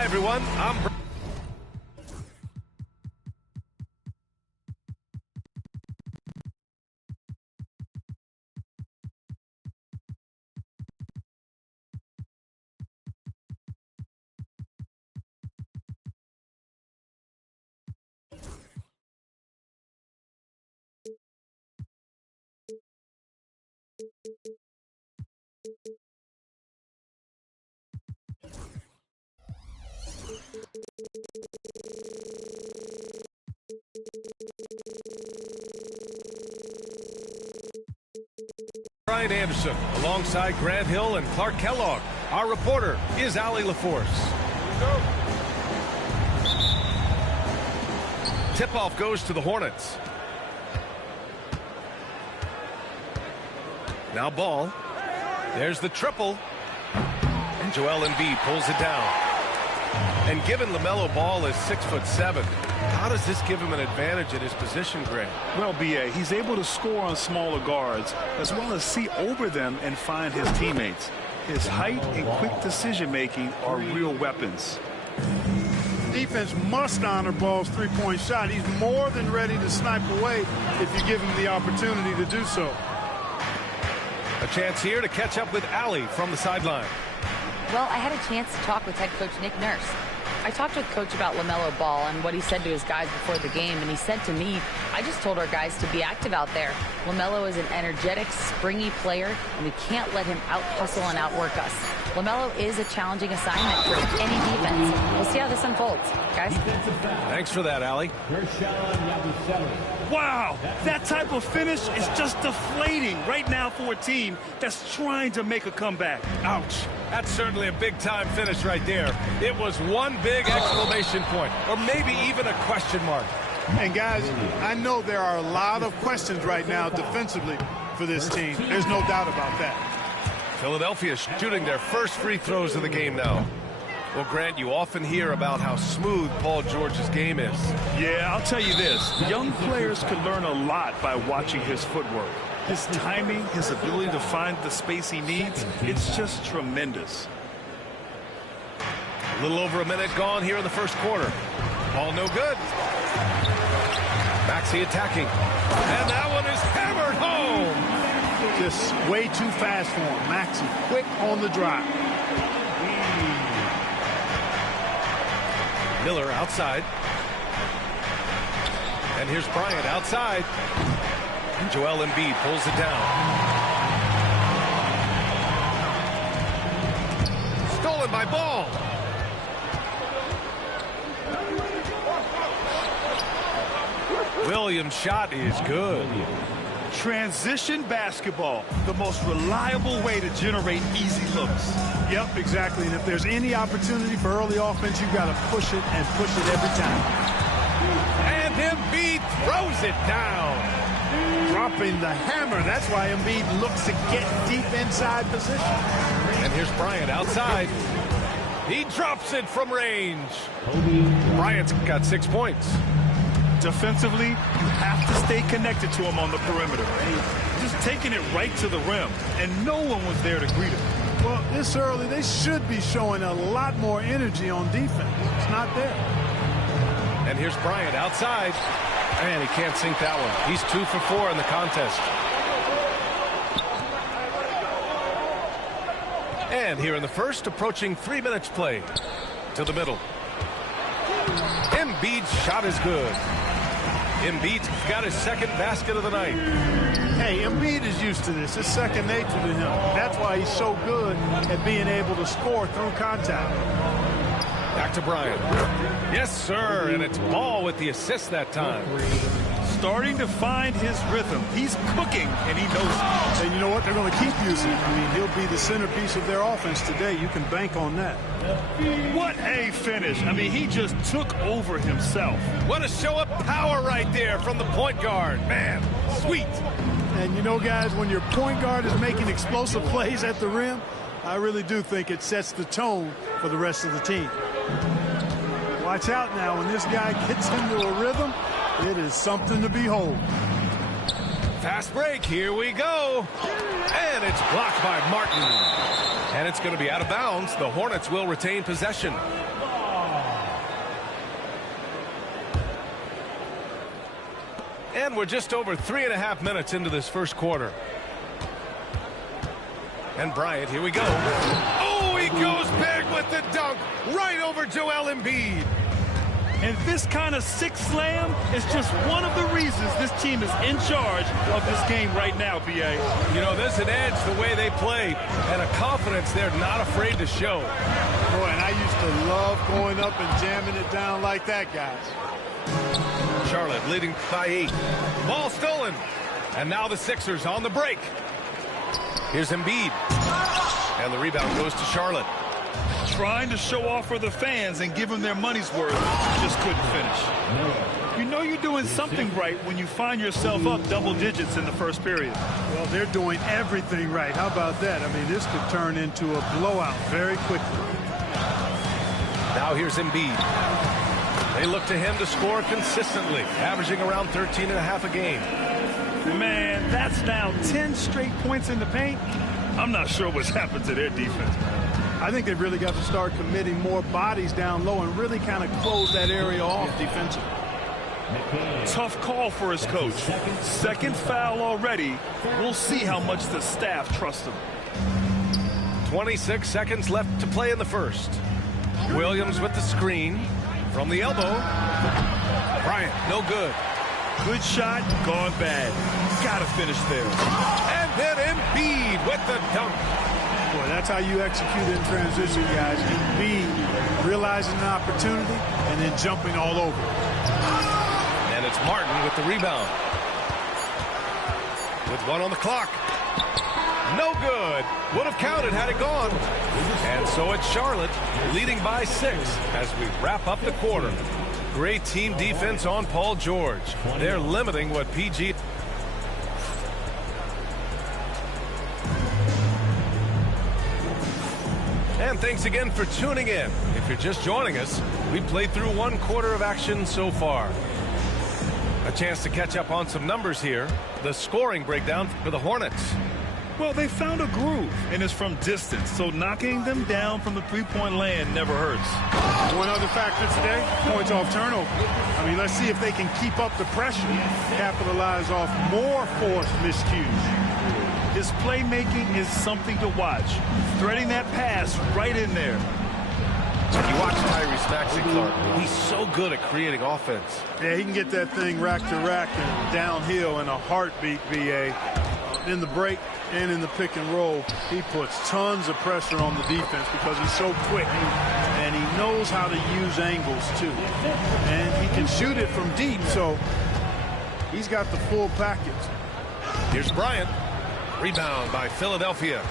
Hi, everyone. I'm Brian Anderson alongside Grant Hill and Clark Kellogg. Our reporter is Allie LaForce. Tip-off goes to the Hornets. Now ball. There's the triple. And Joel Embiid pulls it down. And given LaMelo Ball is 6'7", how does this give him an advantage at his position, Grant? Well, B.A., he's able to score on smaller guards as well as see over them and find his teammates. His height and quick decision-making are real weapons. Defense must honor Ball's three-point shot. He's more than ready to snipe away if you give him the opportunity to do so. A chance here to catch up with Allie from the sideline. Well, I had a chance to talk with head coach Nick Nurse. I talked with Coach about LaMelo Ball and what he said to his guys before the game, and he said to me, I just told our guys to be active out there. LaMelo is an energetic, springy player, and we can't let him out-hustle and outwork us. LaMelo is a challenging assignment for any defense. We'll see how this unfolds, guys. Thanks for that, Allie. Wow, that type of finish is just deflating right now for a team that's trying to make a comeback. Ouch. That's certainly a big-time finish right there. It was one big exclamation point, or maybe even a question mark. And, guys, I know there are a lot of questions right now defensively for this team. There's no doubt about that. Philadelphia shooting their first free throws of the game now. Well, Grant, you often hear about how smooth Paul George's game is. Yeah, I'll tell you this. Young players can learn a lot by watching his footwork. His timing, his ability to find the space he needs, it's just tremendous. A little over a minute gone here in the first quarter. All no good. Maxey attacking. And that one is hammered home. Just way too fast for him. Maxey quick on the drive. Miller outside. And here's Bryant outside. And Joel Embiid pulls it down. Stolen by Ball. Williams' shot is good. Transition basketball, the most reliable way to generate easy looks. Yep, exactly. And if there's any opportunity for early offense, you've got to push it and push it every time. And Embiid throws it down. Dropping the hammer. That's why Embiid looks to get deep inside position. And here's Bryant outside. He drops it from range. Bryant's got 6 points. Defensively, you have to stay connected to him on the perimeter. Just taking it right to the rim, and no one was there to greet him. Well, this early, they should be showing a lot more energy on defense. It's not there. And here's Bryant outside. Man, he can't sink that one. He's 2 for 4 in the contest. And here in the first, approaching 3 minutes played. To the middle. Embiid's shot is good. Embiid's got his second basket of the night. Hey, Embiid is used to this. It's second nature to him. That's why he's so good at being able to score through contact. Back to Bryant. Yes, sir, and it's Ball with the assist that time. Starting to find his rhythm. He's cooking, and he knows it. And you know what? They're going to keep using him. I mean, he'll be the centerpiece of their offense today. You can bank on that. What a finish. I mean, he just took over himself. What a show of power right there from the point guard. Man, sweet. And you know, guys, when your point guard is making explosive plays at the rim, I really do think it sets the tone for the rest of the team. Watch out now. When this guy gets into a rhythm, it is something to behold. Fast break. Here we go. And it's blocked by Martin. And it's going to be out of bounds. The Hornets will retain possession. And we're just over 3.5 minutes into this first quarter. And Bryant, here we go. Oh, he goes big with the dunk right over Joel Embiid. And this kind of six slam is just one of the reasons this team is in charge of this game right now, B.A. You know, there's an edge the way they play and a confidence they're not afraid to show. Boy, and I used to love going up and jamming it down like that, guys. Charlotte leading by 8. Ball stolen. And now the Sixers on the break. Here's Embiid. And the rebound goes to Charlotte. Trying to show off for the fans and give them their money's worth, just couldn't finish. You know you're doing something right when you find yourself up double digits in the first period. Well, they're doing everything right. How about that? I mean, this could turn into a blowout very quickly. Now here's Embiid. They look to him to score consistently, averaging around 13.5 a game. Man, that's now 10 straight points in the paint. I'm not sure what's happened to their defense. I think they've really got to start committing more bodies down low and really kind of close that area off defensively. Tough call for his coach. Second foul already. We'll see how much the staff trusts him. 26 seconds left to play in the first. Williams with the screen from the elbow. Bryant, no good. Good shot, gone bad. Gotta finish there. And then Embiid with the dunk. Boy, that's how you execute in transition, guys. Embiid realizing an opportunity and then jumping all over it. And it's Martin with the rebound. With 1 on the clock. No good. Would have counted had it gone. And so it's Charlotte leading by 6 as we wrap up the quarter. Great team defense on Paul George. They're limiting what PG... And thanks again for tuning in. If you're just joining us, we played through 1 quarter of action so far. A chance to catch up on some numbers here. The scoring breakdown for the Hornets. Well, they found a groove, and it's from distance, so knocking them down from the three-point land never hurts. One other factor today, points off turnover. I mean, let's see if they can keep up the pressure, capitalize off more forced miscues. His playmaking is something to watch. Threading that pass right in there. You watch Tyrese Maxey, Clark. He's so good at creating offense. Yeah, he can get that thing rack to rack and downhill in a heartbeat, BA. In the break and in the pick and roll, he puts tons of pressure on the defense because he's so quick. And he knows how to use angles, too. And he can shoot it from deep, so he's got the full package. Here's Bryant. Rebound by Philadelphia.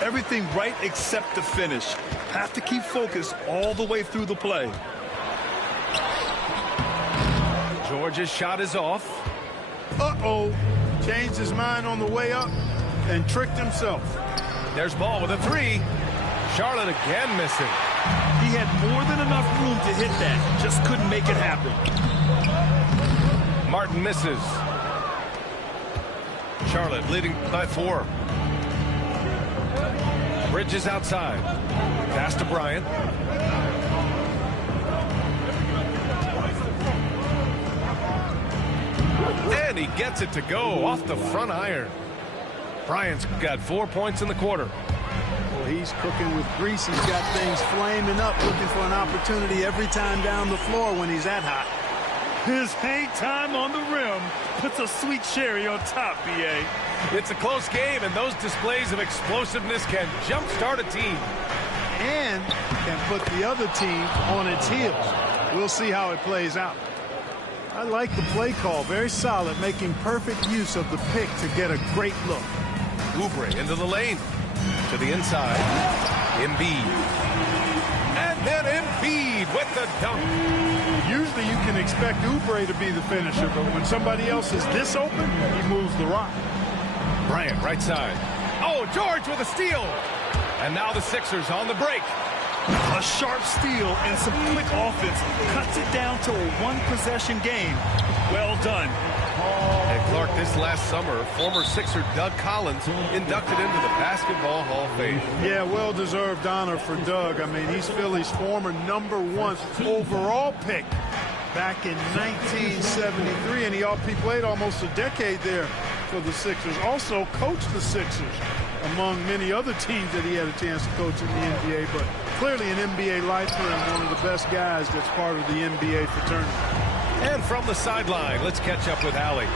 Everything right except the finish. Have to keep focused all the way through the play. George's shot is off. Uh-oh. Changed his mind on the way up and tricked himself. There's Ball with a 3. Charlotte again missing. He had more than enough room to hit that. Just couldn't make it happen. Martin misses. Charlotte leading by 4. Bridges outside. Pass to Bryant. And he gets it to go off the front iron. Bryant's got 4 points in the quarter. Well, he's cooking with grease. He's got things flaming up, looking for an opportunity every time down the floor when he's that hot. His hang time on the rim puts a sweet cherry on top, B.A. It's a close game, and those displays of explosiveness can jumpstart a team. And can put the other team on its heels. We'll see how it plays out. I like the play call. Very solid, making perfect use of the pick to get a great look. Oubre into the lane. To the inside. Embiid. And then Embiid with the dunk. Usually you can expect Oubre to be the finisher, but when somebody else is this open, he moves the rock. Bryant, right side. Oh, George with a steal. And now the Sixers on the break. A sharp steal and some quick offense cuts it down to a one-possession game. Well done. And Clark, this last summer, former Sixer Doug Collins inducted into the Basketball Hall of Fame. Yeah, well-deserved honor for Doug. I mean, he's Philly's former #1 overall pick. back in 1973, and he played almost a decade there for the Sixers. Also coached the Sixers among many other teams that he had a chance to coach in the NBA, but clearly an NBA lifer and one of the best guys that's part of the NBA fraternity. And from the sideline, let's catch up with Allie.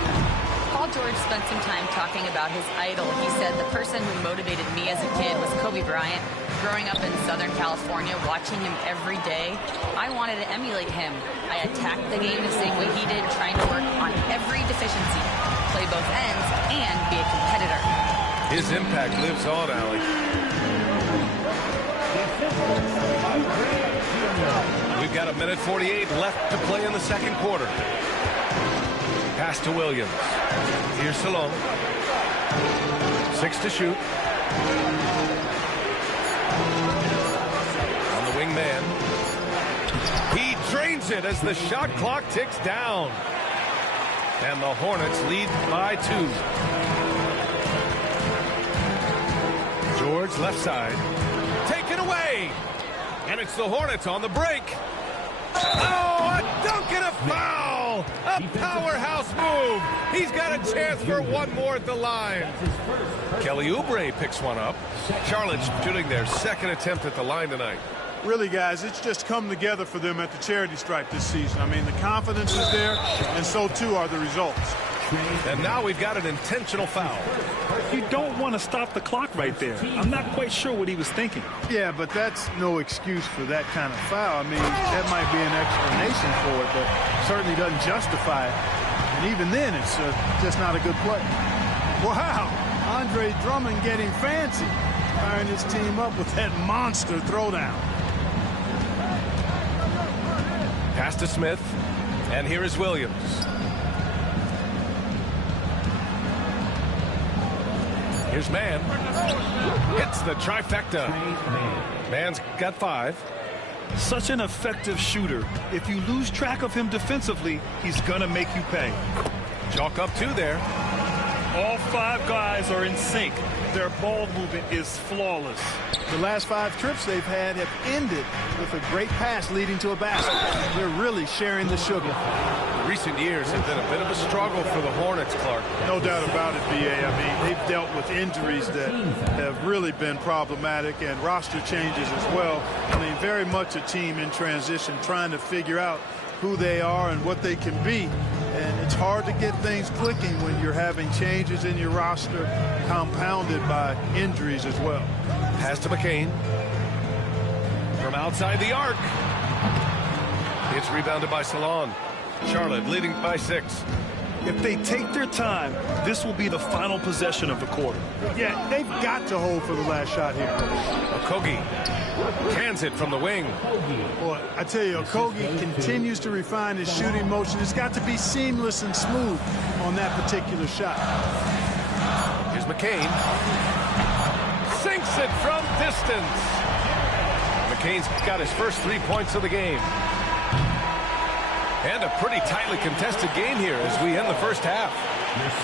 Paul George spent some time talking about his idol. He said, the person who motivated me as a kid was Kobe Bryant. Growing up in Southern California, watching him every day, I wanted to emulate him. I attacked the game the same way he did, trying to work on every deficiency, play both ends, and be a competitor. His impact lives on, Allie. We've got 1:48 left to play in the second quarter. Pass to Williams. Here's Salone. 6 to shoot. On the wing man. He drains it as the shot clock ticks down. And the Hornets lead by 2. George left side. Taken away. And it's the Hornets on the break. Oh, a dunk and a foul! A powerhouse move. He's got a chance for one more at the line. Kelly Oubre picks one up. Charlotte shooting their second attempt at the line tonight. Really, guys, it's just come together for them at the charity stripe this season. I mean, the confidence is there, and so too are the results. And now we've got an intentional foul. You don't want to stop the clock right there. I'm not quite sure what he was thinking. Yeah, but that's no excuse for that kind of foul. I mean, that might be an explanation for it, but certainly doesn't justify it. And even then, it's just not a good play. Wow, Andre Drummond getting fancy, firing his team up with that monster throwdown. Pass to Smith, and here is Williams. Here's Mann. Hits the trifecta. Mann's got 5. Such an effective shooter. If you lose track of him defensively, he's going to make you pay. Chalk up 2 there. All 5 guys are in sync. Their ball movement is flawless. The last 5 trips they've had have ended with a great pass leading to a basket. They're really sharing the sugar. Recent years have been a bit of a struggle for the Hornets, Clark. No doubt about it, B.A. I mean, they've dealt with injuries that have really been problematic and roster changes as well. I mean, very much a team in transition, trying to figure out who they are and what they can be. And it's hard to get things clicking when you're having changes in your roster compounded by injuries as well. Pass to McCain. From outside the arc. It's rebounded by Salon. Charlotte leading by 6. If they take their time, this will be the final possession of the quarter. Yeah, they've got to hold for the last shot here. Okogie cans it from the wing. Boy, I tell you, Okogie continues to refine his shooting motion. It's got to be seamless and smooth on that particular shot. Here's McCain. Sinks it from distance. McCain's got his first 3 points of the game. And a pretty tightly contested game here as we end the first half.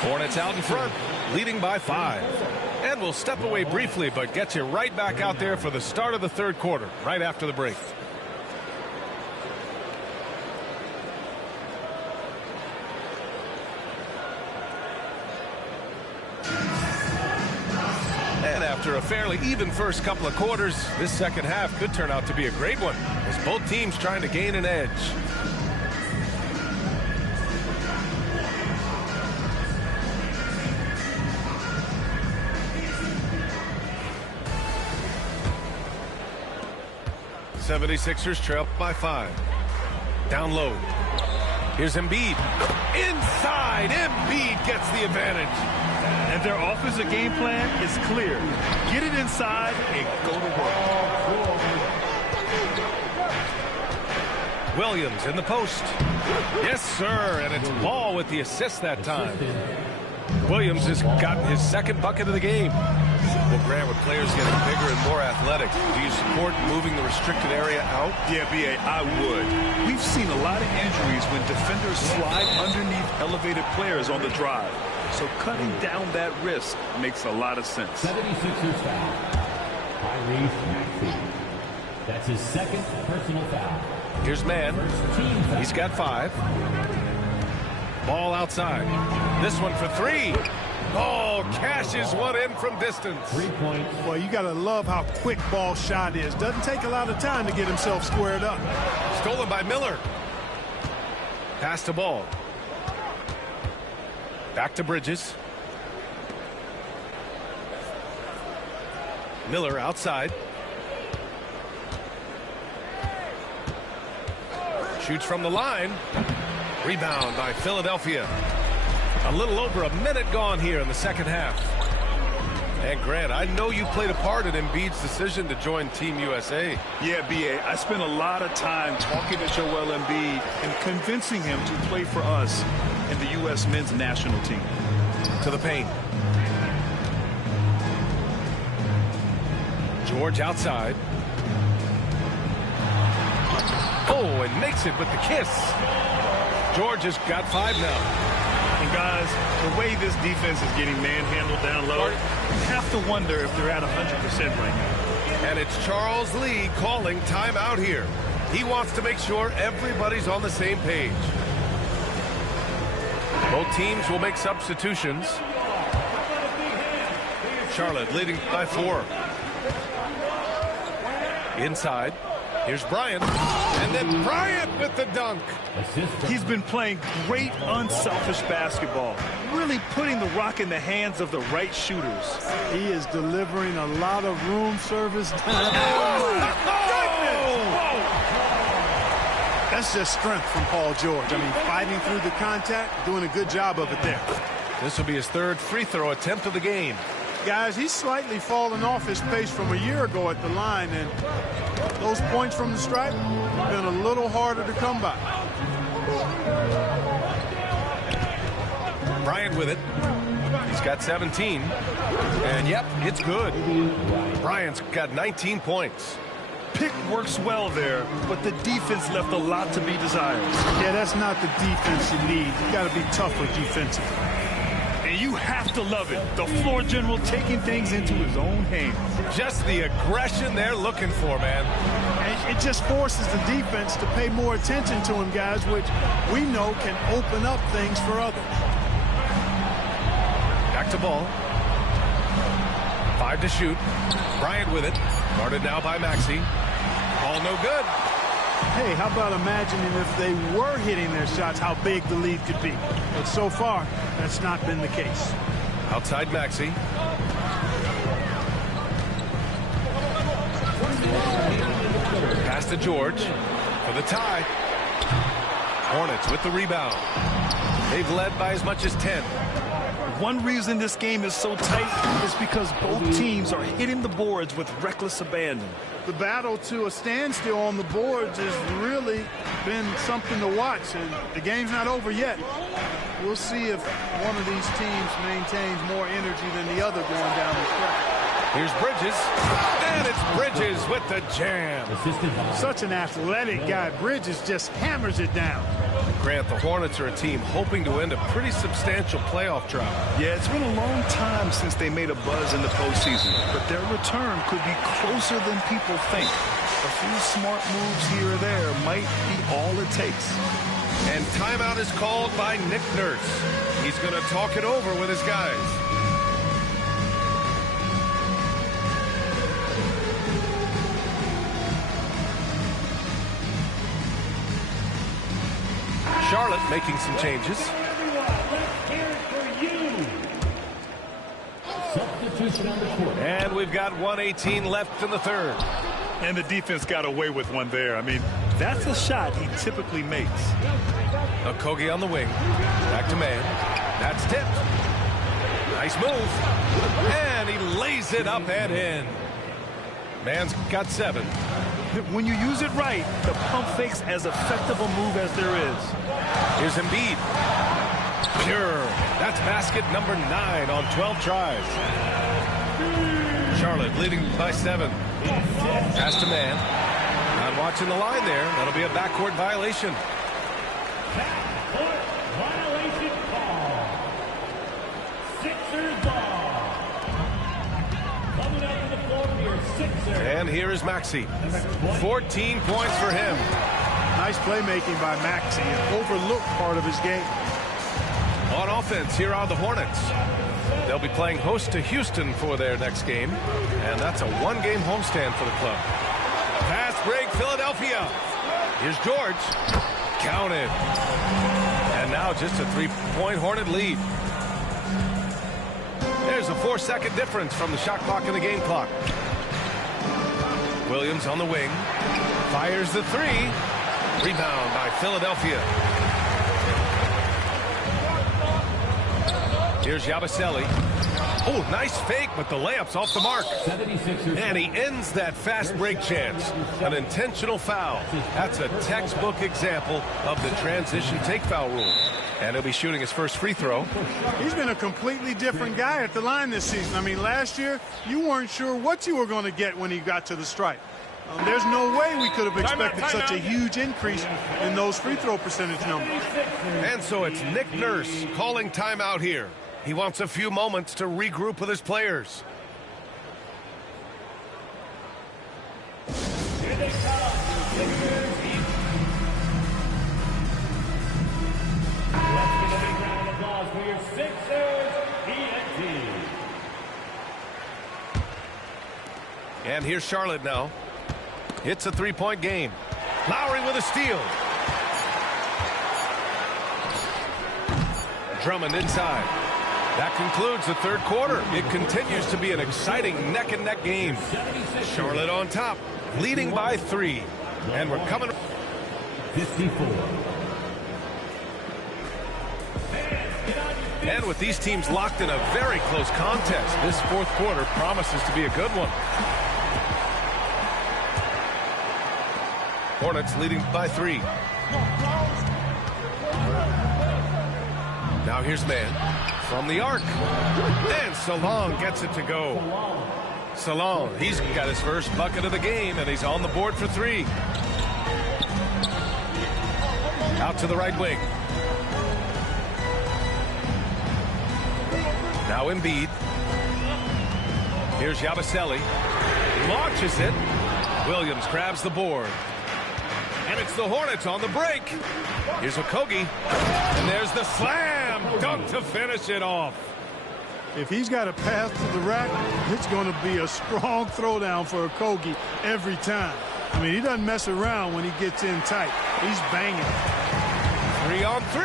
Hornets out in front, leading by 5. And we'll step away briefly, but get you right back out there for the start of the third quarter, right after the break. And after a fairly even first couple of quarters, this second half could turn out to be a great one, as both teams trying to gain an edge. The 76ers trail by 5. Down low. Here's Embiid. Inside, Embiid gets the advantage. And their offensive game plan is clear. Get it inside and go to work. Williams in the post. Yes, sir, and it's Ball with the assist that time. Williams has gotten his second bucket of the game. Well, Grant, with players getting bigger and more athletic, do you support moving the restricted area out? Yeah, B.A., I would. We've seen a lot of injuries when defenders slide underneath elevated players on the drive. So cutting down that risk makes a lot of sense. 76ers foul. Tyrese Maxey. That's his second personal foul. Here's Mann. He's got 5. Ball outside. This one for 3. Oh, cashes one in from distance. 3 points. Well, you got to love how quick ball shot is. Doesn't take a lot of time to get himself squared up. Stolen by Miller. Pass to Ball. Back to Bridges. Miller outside. Shoots from the line. Rebound by Philadelphia. A little over a minute gone here in the second half. And Grant, I know you played a part in Embiid's decision to join Team USA. Yeah, B.A., I spent a lot of time talking to Joel Embiid and convincing him to play for us in the U.S. men's national team. To the paint. George outside. Oh, and makes it with the kiss. George has got 5 now. And guys, the way this defense is getting manhandled down low, you have to wonder if they're at 100% right now. And it's Charles Lee calling timeout here. He wants to make sure everybody's on the same page. Both teams will make substitutions. Charlotte leading by 4. Inside. Here's Bryant. And then Bryant with the dunk. He's been playing great, unselfish basketball. Really putting the rock in the hands of the right shooters. He is delivering a lot of room service. That's just strength from Paul George. I mean, fighting through the contact, doing a good job of it there. This will be his 3rd free throw attempt of the game. Guys, he's slightly fallen off his pace from a year ago at the line, and those points from the stripe have been a little harder to come by. Bryant with it. He's got 17. And, yep, it's good. Bryant's got 19 points. Pick works well there, but the defense left a lot to be desired. Yeah, that's not the defense you need. You got to be tougher defensively. And you have to love it. The floor general taking things into his own hands. Just the aggression they're looking for, man. And it just forces the defense to pay more attention to him, guys, which we know can open up things for others. Back to Ball. 5 to shoot. Bryant with it. Guarded now by Maxey. Ball no good. Hey, how about imagining if they were hitting their shots, how big the lead could be. But so far, that's not been the case. Outside Maxey. Pass to George for the tie. Hornets with the rebound. They've led by as much as 10. One reason this game is so tight is because both teams are hitting the boards with reckless abandon. The battle to a standstill on the boards has really been something to watch, and the game's not over yet. We'll see if one of these teams maintains more energy than the other going down the stretch. Here's Bridges, and it's Bridges with the jam. Such an athletic guy. Bridges just hammers it down. Grant, the Hornets are a team hoping to end a pretty substantial playoff drought. Yeah, it's been a long time since they made a buzz in the postseason, but their return could be closer than people think. A few smart moves here or there might be all it takes. And timeout is called by Nick Nurse. He's going to talk it over with his guys. Charlotte making some changes. And we've got 1:18 left in the 3rd. And the defense got away with one there. I mean, that's a shot he typically makes. Okogie on the wing. Back to Mann. That's tipped. Nice move. And he lays it up and in. Mann's got 7. When you use it right, the pump fake's as effective a move as there is. Here's Embiid. Pure. That's basket number 9 on 12 tries. Charlotte leading by 7. Pass to Mann. Not watching the line there. That'll be a backcourt violation. Backcourt violation call. Sixers ball. Coming out to the floor here, Sixers. And here is Maxey. 14 points for him. Nice playmaking by Maxey, an overlooked part of his game. On offense, here are the Hornets. They'll be playing host to Houston for their next game, and that's a one-game homestand for the club. Pass break, Philadelphia. Here's George. Counted. And now just a three-point Hornet lead. There's a 4-second difference from the shot clock and the game clock. Williams on the wing. Fires the three. Rebound by Philadelphia. Here's Yabusele. Oh, nice fake, but the layup's off the mark. And he ends that fast break chance. An intentional foul. That's a textbook example of the transition take foul rule. And he'll be shooting his first free throw. He's been a completely different guy at the line this season. I mean, last year, you weren't sure what you were going to get when he got to the stripe. There's no way we could have expected such a huge increase in those free throw percentage numbers. And so it's Nick Nurse calling timeout here. He wants a few moments to regroup with his players. Here they come. Let's give a big round of applause for your Sixers, ENT. And here's Charlotte now. It's a three-point game. Lowry with a steal. Drummond inside. That concludes the third quarter. It continues to be an exciting neck-and-neck game. Charlotte on top, leading by 3. And we're coming. 54. And with these teams locked in a very close contest, this fourth quarter promises to be a good one. Hornets leading by 3. Now here's man from the arc. And Salon gets it to go. Salon, he's got his first bucket of the game, and he's on the board for 3. Out to the right wing. Now Embiid. Here's Yabusele. Launches it. Williams grabs the board. And it's the Hornets on the break. Here's Okogie. And there's the slam dunk to finish it off. If he's got a path to the rack, it's going to be a strong throwdown for Okogie every time. I mean, he doesn't mess around when he gets in tight. He's banging. 3 on 3.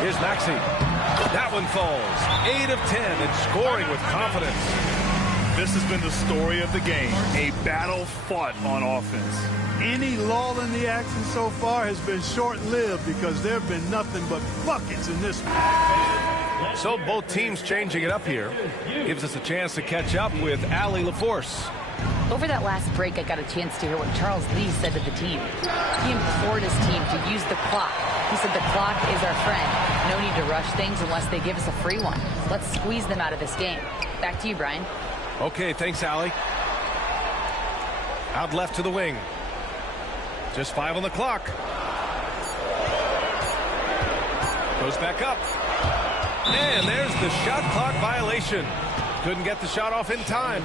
Here's Maxey. That one falls. 8 of 10 and scoring with confidence. This has been the story of the game. A battle fought on offense. Any lull in the action so far has been short-lived because there have been nothing but buckets in this one. So both teams changing it up here. Gives us a chance to catch up with Allie LaForce. Over that last break, I got a chance to hear what Charles Lee said to the team. He implored his team to use the clock. He said the clock is our friend. No need to rush things unless they give us a free one. Let's squeeze them out of this game. Back to you, Brian. Okay, thanks, Allie. Out left to the wing. Just 5 on the clock. Goes back up. And there's the shot clock violation. Couldn't get the shot off in time.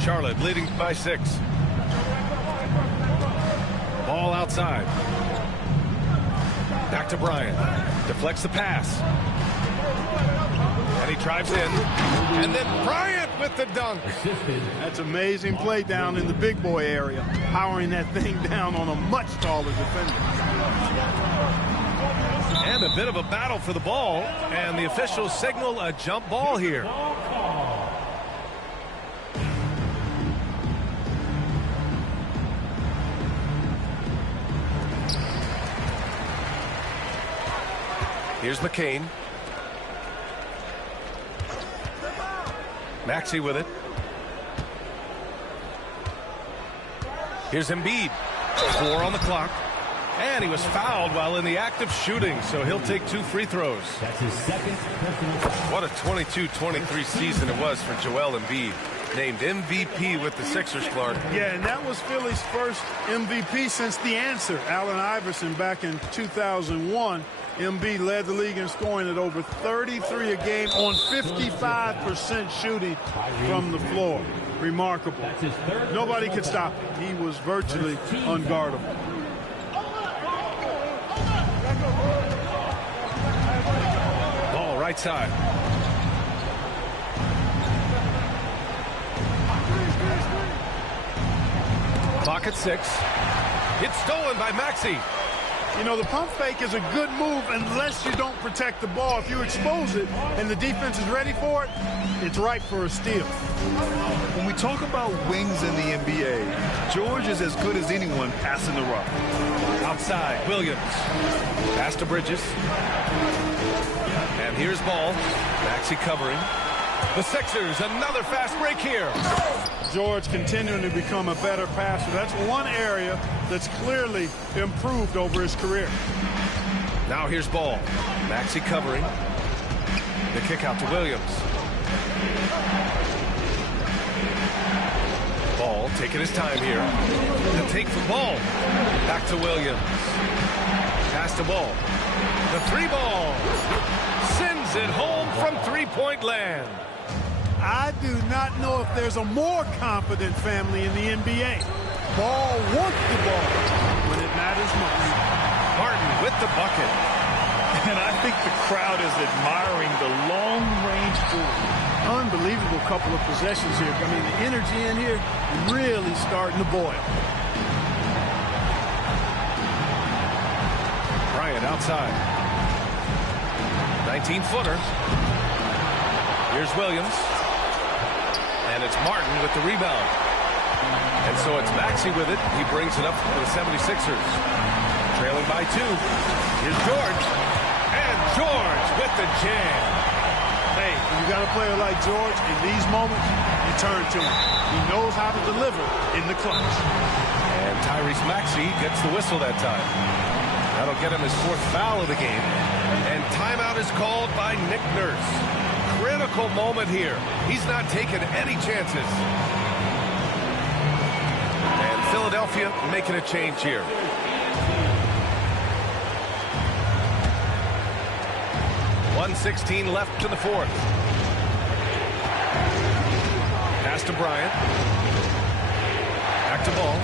Charlotte leading by 6. Ball outside. Back to Bryant. Deflects the pass. And he drives in. And then Bryant with the dunk. That's amazing play down in the big boy area. Powering that thing down on a much taller defender. And a bit of a battle for the ball. And the officials signal a jump ball here. Here's McCain. Maxey with it. Here's Embiid. 4 on the clock. And he was fouled while in the act of shooting, so he'll take 2 free throws. That's his second personal foul. What a 22-23 season it was for Joel Embiid. Named MVP with the Sixers, Clark. Yeah, and that was Philly's first MVP since the answer. Allen Iverson back in 2001. MB led the league in scoring at over 33 a game on 55% shooting from the floor. Remarkable. Nobody could stop him. He was virtually unguardable. Ball right side. Clock at 6. It's stolen by Maxey. You know, the pump fake is a good move unless you don't protect the ball. If you expose it and the defense is ready for it, it's ripe for a steal. When we talk about wings in the NBA, George is as good as anyone passing the rock. Outside, Williams. Pass to Bridges. And here's Ball. Maxey covering. The Sixers, another fast break here. George continuing to become a better passer. That's one area that's clearly improved over his career. Now here's Ball. Maxey covering. The kick out to Williams. Ball taking his time here. The take for Ball. Back to Williams. Pass to Ball. The 3-ball. Sends it home from three-point land. I do not know if there's a more confident family in the NBA. Ball wants the ball when it matters most. Martin with the bucket. And I think the crowd is admiring the long-range ball. Unbelievable couple of possessions here. I mean, the energy in here really starting to boil. Bryant outside. 19-footer. Here's Williams. And it's Martin with the rebound. And so it's Maxey with it. He brings it up for the 76ers. Trailing by 2. Here's George. And George with the jam. Hey, when you got a player like George, in these moments, you turn to him. He knows how to deliver in the clutch. And Tyrese Maxey gets the whistle that time. That'll get him his 4th foul of the game. And timeout is called by Nick Nurse. Critical moment here. He's not taking any chances. And Philadelphia making a change here. .116 left in the 4th. Pass to Bryant. Back to Ball.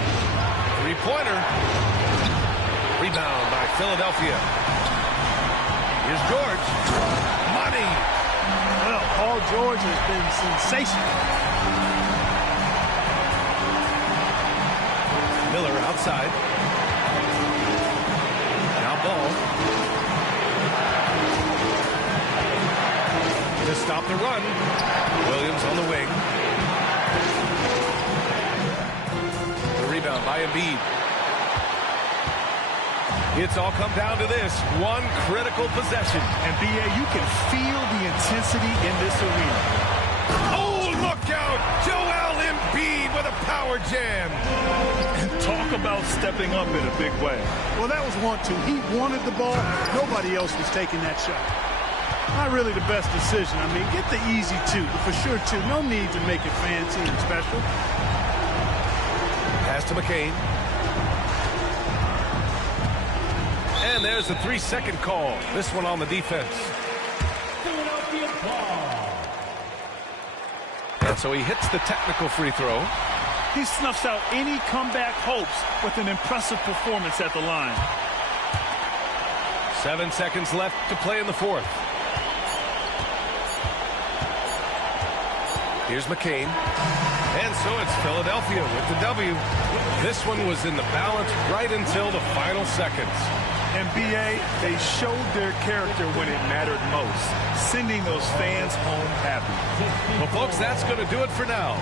3-pointer. Rebound by Philadelphia. Here's George. Money. Well, Paul George has been sensational. Miller outside. Now Ball. To stop the run. Williams on the wing. The rebound by Embiid. It's all come down to this. One critical possession. And, B.A., you can feel the intensity in this arena. Oh, look out! Joel Embiid with a power jam. And talk about stepping up in a big way. Well, that was 1-2. He wanted the ball. Nobody else was taking that shot. Not really the best decision. I mean, get the easy 2, the for sure 2. No need to make it fancy and special. Pass to McCain. And there's the 3-second call. This one on the defense. Philadelphia ball. And so he hits the technical free throw. He snuffs out any comeback hopes with an impressive performance at the line. 7 seconds left to play in the 4th. Here's McCain. And so it's Philadelphia with the W. This one was in the balance right until the final seconds. And, B.A., they showed their character when it mattered most, sending those fans home happy. Well, folks, that's going to do it for now.